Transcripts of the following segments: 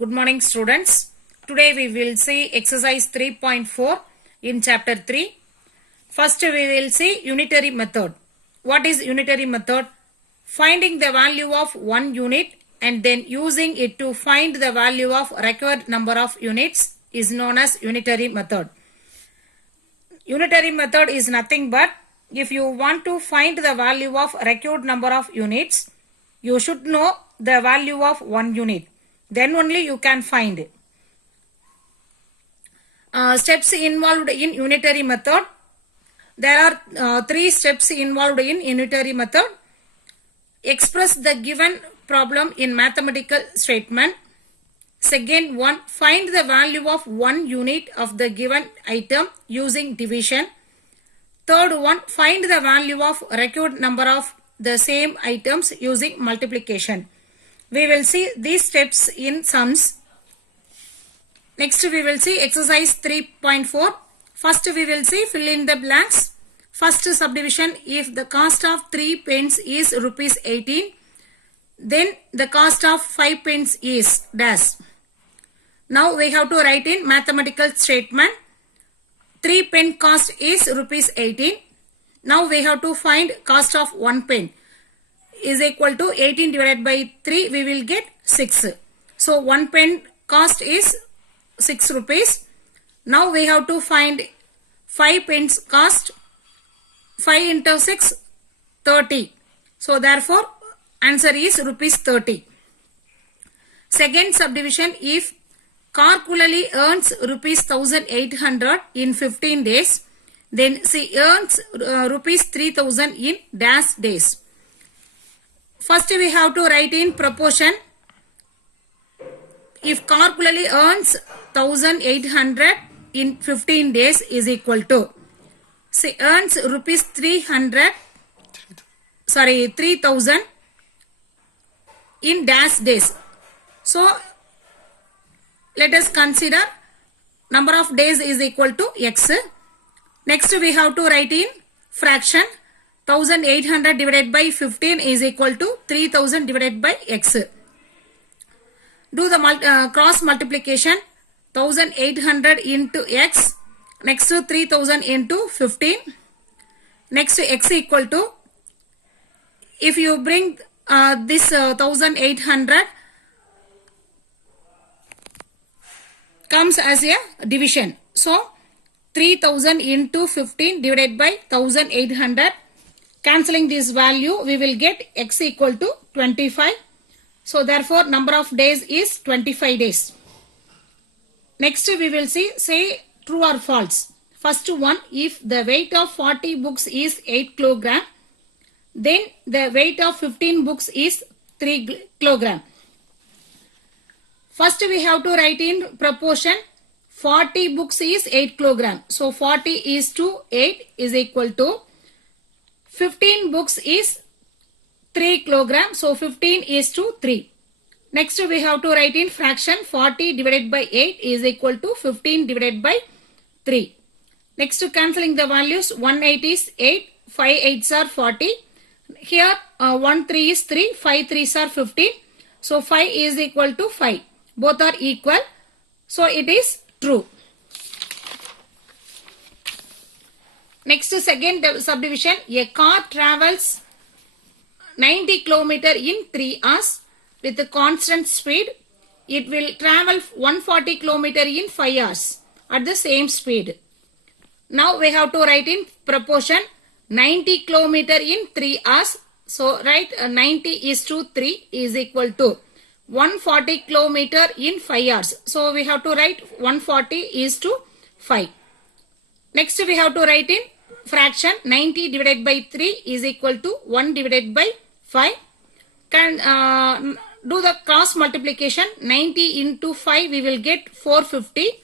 Good morning, students. Today we will see exercise 3.4 in chapter 3. First we will see unitary method. What is unitary method? Finding the value of one unit and then using it to find the value of required number of units is known as unitary method. Unitary method is nothing but if you want to find the value of required number of units, you should know the value of one unit. Then only you can find it. Steps involved in unitary method. There are 3 steps involved in unitary method. Express the given problem in mathematical statement. Second one, find the value of one unit of the given item using division. Third one, find the value of required number of the same items using multiplication. We will see these steps in sums. Next we will see exercise 3.4. First we will see fill in the blanks. First subdivision, if the cost of 3 pence is rupees 18, then the cost of 5 pence is dash. Now we have to write in mathematical statement. 3 pen cost is rupees 18. Now we have to find cost of 1 pen is equal to 18 divided by 3, we will get 6. So 1 pen cost is 6 rupees. Now we have to find 5 pence cost. 5 into 6, 30. So therefore answer is rupees 30. Second subdivision, if Karkulali earns rupees 1800 in 15 days, then she earns rupees 3000 in dash days. First we have to write in proportion. If Karkulali earns 1800 in 15 days is equal to, she earns rupees 3000 in dash days. So let us consider number of days is equal to x. Next we have to write in fraction. 1800 divided by 15 is equal to 3000 divided by x. Do the cross multiplication. 1800 into x. Next 3000 into 15. Next x equal to, if you bring this 1800 comes as a division. So 3000 into 15 divided by 1800. Cancelling this value, we will get x equal to 25. So therefore number of days is 25 days. Next we will see, say true or false. First one, if the weight of 40 books is 8 kilogram, then the weight of 15 books is 3 kilogram. First we have to write in proportion. 40 books is 8 kilogram. So 40 is to 8 is equal to 15 books is 3 kilogram. So 15 is to 3. Next we have to write in fraction. 40 divided by 8 is equal to 15 divided by 3. Next cancelling the values. 1 8 is 8. 5 8s are 40. Here 1 3 is 3. 5 3s are 15. So 5 is equal to 5. Both are equal. So it is true. Next second subdivision, a car travels 90 km in 3 hours with a constant speed. It will travel 140 km in 5 hours at the same speed. Now we have to write in proportion. 90 km in 3 hours. So write 90 is to 3 is equal to 140 km in 5 hours. So we have to write 140 is to 5. Next we have to write in fraction. 90 divided by 3 is equal to 1 divided by 5. Can do the cross multiplication. 90 into 5 we will get 450.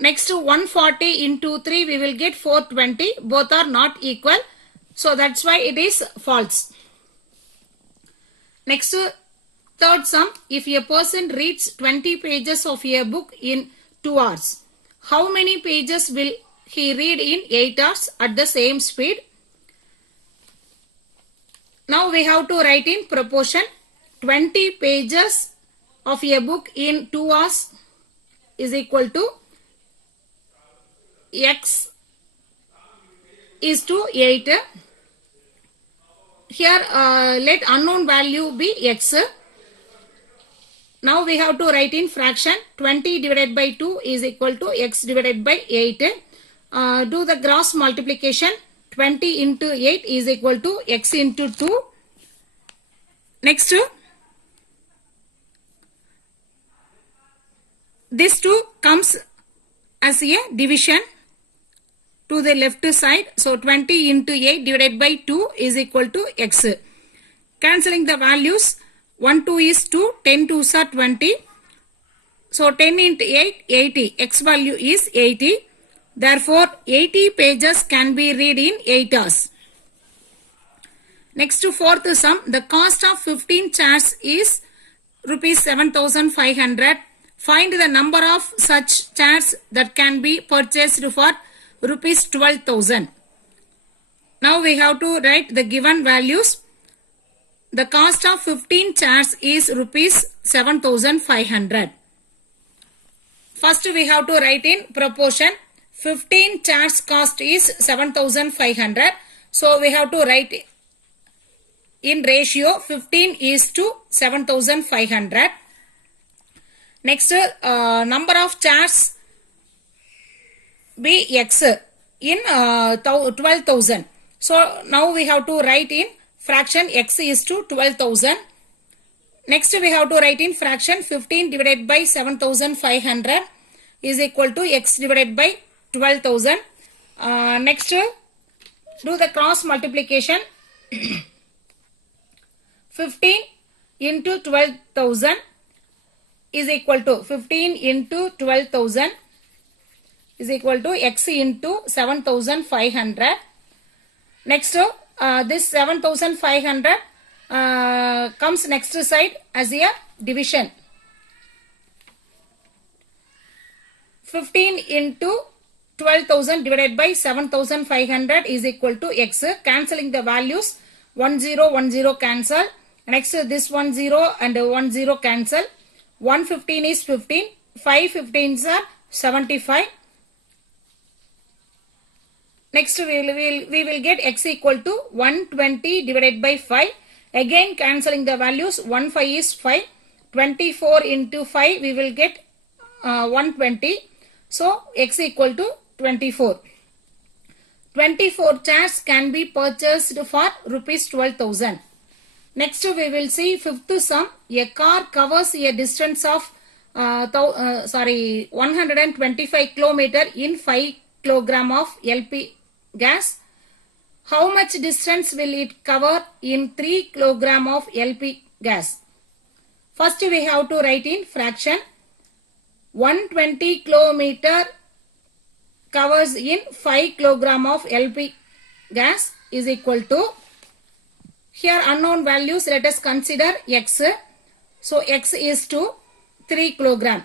Next 140 into 3 we will get 420. Both are not equal. So that's why it is false. Next third sum, if a person reads 20 pages of a book in 2 hours, how many pages will he read in 8 hours at the same speed? Now we have to write in proportion. 20 pages of a book in 2 hours is equal to x is to 8. Here let unknown value be x. Now we have to write in fraction 20 divided by 2 is equal to x divided by 8. Do the gross multiplication. 20 into 8 is equal to x into 2. Next, this 2 comes as a division to the left side. So 20 into 8 divided by 2 is equal to x. Cancelling the values, 1 2 is 2, 10 2s are 20. So 10 into 8, 80. X value is 80. Therefore, 80 pages can be read in 8 hours. Next, fourth sum. The cost of 15 chairs is rupees 7,500. Find the number of such chairs that can be purchased for rupees 12,000. Now we have to write the given values. The cost of 15 chairs is rupees 7,500. First we have to write in proportion. 15 chairs cost is 7,500. So we have to write in ratio 15 is to 7,500. Next, number of chairs be x in 12,000. So now we have to write in fraction x is to 12,000. Next we have to write in fraction 15 divided by 7,500 is equal to x divided by 12,000. Next, do the cross multiplication. 15 into 12,000 is equal to 15 into 12,000 is equal to x into 7,500. Next, this 7,500 comes next side as a division. 15 into 12,000 divided by 7,500 is equal to x. Cancelling the values, 1 0 1 0 cancel. Next, this 1 0 and 1 0 cancel. 1 15 is 15. 5 15s are 75. Next, we will get x equal to 120 divided by 5. Again cancelling the values, 1 5 is 5. 24 into 5 we will get 120. So x equal to 24. 24 chairs can be purchased for rupees 12,000. Next we will see fifth sum. A car covers a distance of 125 km in 5 kg of LP gas. How much distance will it cover in 3 kg of LP gas? First we have to write in fraction. 120 km covers in 5 kg of LP gas is equal to, here unknown values, let us consider x. So x is to 3 kg.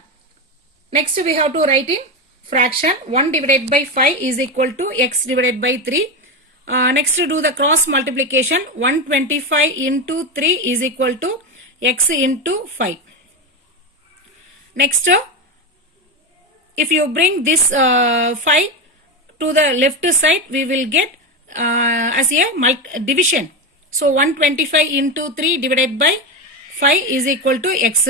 Next we have to write in fraction. 1 divided by 5 is equal to x divided by 3. Next do the cross multiplication. 125 into 3 is equal to x into 5. Next, if you bring this 5 to the left side, we will get as a division. So 125 into 3 divided by 5 is equal to x.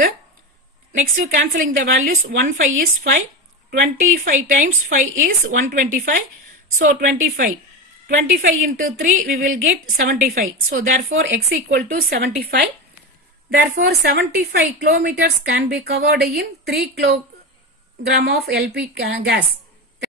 Next, cancelling the values, 1 5 is 5. 25 times 5 is 125. So 25. 25 into 3 we will get 75. So therefore x equal to 75. Therefore 75 kilometers can be covered in 3 kg of LP gas.